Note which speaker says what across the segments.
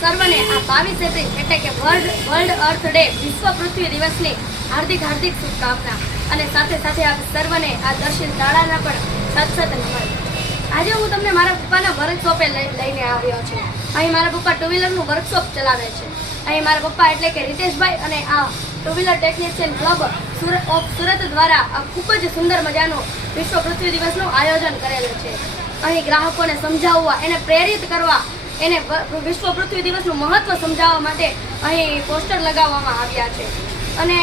Speaker 1: સર્વને આ બાવીસ એપ્રિલ એટલે કે વર્લ્ડ વર્લ્ડ અર્થ ડે વિશ્વ પૃથ્વી દિવસની હાર્દિક હાર્દિક શુભકામના. અને સાથે સાથે આપ સર્વને આ દર્શન દાડાના પણ સતસત સત નમન. આજે હું તમને મારા પપ્પાના વર્કશોપે લઈ- લઈને આવ્યો છું. અહીં મારા પપ્પા ટુ વ્હીલરનું વર્કશોપ ચલાવે છે. અહીં મારા પપ્પા એટલે કે રીતેશભાઈ અને આ two wheeler technician club Surat of Surat દ્વારા આ ખૂબ જ સુંદર મજાનું વિશ્વ પૃથ્વી દિવસનું આયોજન કરેલું છે. અહીં ગ્રાહકોને સમજાવવા, એને પ્રેરિત કરવા એને વિશ્વ પૃથ્વી દિવસનું મહત્વ સમજાવવા માટે અહીં પોસ્ટર લગાવવામાં આવ્યા છે. અને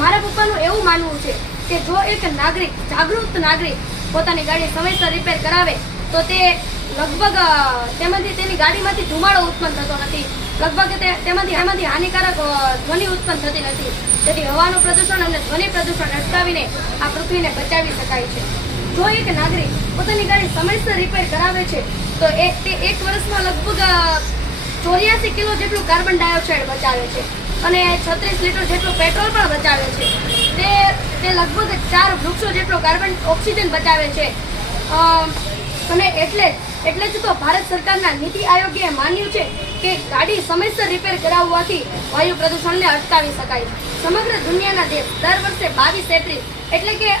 Speaker 1: મારા પપ્પાનું એવું માનવું છે કે જો એક નાગરિક, જાગૃત નાગરિક પોતાની ગાડી સમયસર રિપેર કરાવે, તો તે લગભગ તેમાંથી તેની ગાડીમાંથી ધુમાડો ઉત્પન્ન થતો નથી. લગભગ તે, તેમાંથી આમાંથી હાનિકારક ધ્વનિ ઉત્પન્ન થતી નથી. તેથી હવાનું પ્રદૂષણ અને ધ્વનિ પ્રદૂષણ અટકાવીને આ પૃથ્વીને બચાવી શકાય છે. જો એક નાગરિક પોતાની ગાડી સમયસર રિપેર કરાવે છે તો એ તે એક વર્ષમાં લગભગ ચોર્યાસી કિલો જેટલું કાર્બન ડાયોક્સાઇડ બચાવે છે અને છત્રીસ લીટર જેટલું પેટ્રોલ પણ બચાવે છે. તે તે લગભગ ચાર વૃક્ષો જેટલો કાર્બન ઓક્સિજન બચાવે છે. અને એટલે એટલે જ તો ભારત સરકારના નીતિ આયોગે માન્યું છે કે ગાડી સમયસર રિપેર કરાવવાથી વાયુ પ્રદૂષણને અટકાવી શકાય. સમગ્ર દુનિયાના દેશ દર વર્ષે બાવીસ એપ્રિલ એટલે કે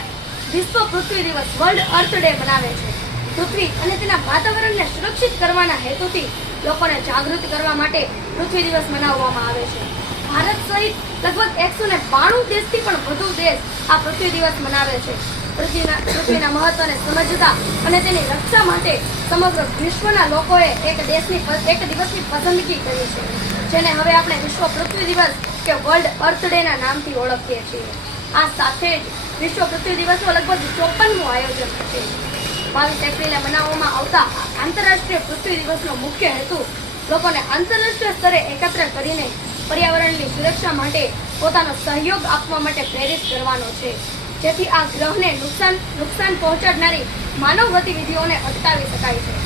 Speaker 1: વિશ્વ પૃથ્વી દિવસ વર્લ્ડ અર્થ ડે મનાવે છે. પૃથ્વી અને તેના વાતાવરણને સુરક્ષિત કરવાના હેતુથી લોકોને જાગૃત કરવા માટે પૃથ્વી દિવસ મનાવવામાં આવે છે. ભારત સહિત લગભગ એકસો ને બાણું દેશથી પણ વધુ દેશ આ પૃથ્વી દિવસ મનાવે છે. પૃથ્વીના પૃથ્વીના મહત્વને સમજતા અને તેની રક્ષા માટે સમગ્ર વિશ્વના લોકોએ એક દેશની એક દિવસની પસંદગી કરી છે, જેને હવે આપણે વિશ્વ પૃથ્વી દિવસ કે વર્લ્ડ અર્થ ડેના નામથી ઓળખીએ છીએ. આ સાથે જ વિશ્વ પૃથ્વી દિવસનું લગભગ ચોપનમું આયોજન છે. બાવીસ એપ્રિલે મનાવવામાં આવતા આંતરરાષ્ટ્રીય પૃથ્વી દિવસનો મુખ્ય હેતુ લોકોને આંતરરાષ્ટ્રીય સ્તરે એકત્ર કરીને પર્યાવરણની સુરક્ષા માટે પોતાનો સહયોગ આપવા માટે પ્રેરિત કરવાનો છે. જેથી આ ગ્રહને નુકસાન નુકસાન પહોંચાડનારી માનવ ગતિવિધિઓને અટકાવી શકાય છે.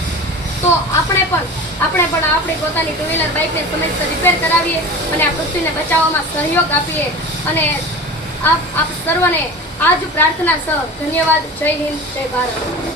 Speaker 1: તો આપણે પણ આપણે પણ આપણી પોતાની ટુ વ્હીલર બાઇકને સમયસર રિપેર કરાવીએ અને આ પૃથ્વીને બચાવવામાં સહયોગ આપીએ. અને આપ આપ સર્વને આ જ પ્રાર્થના સહ ધન્યવાદ. જય હિન્દ, જય ભારત.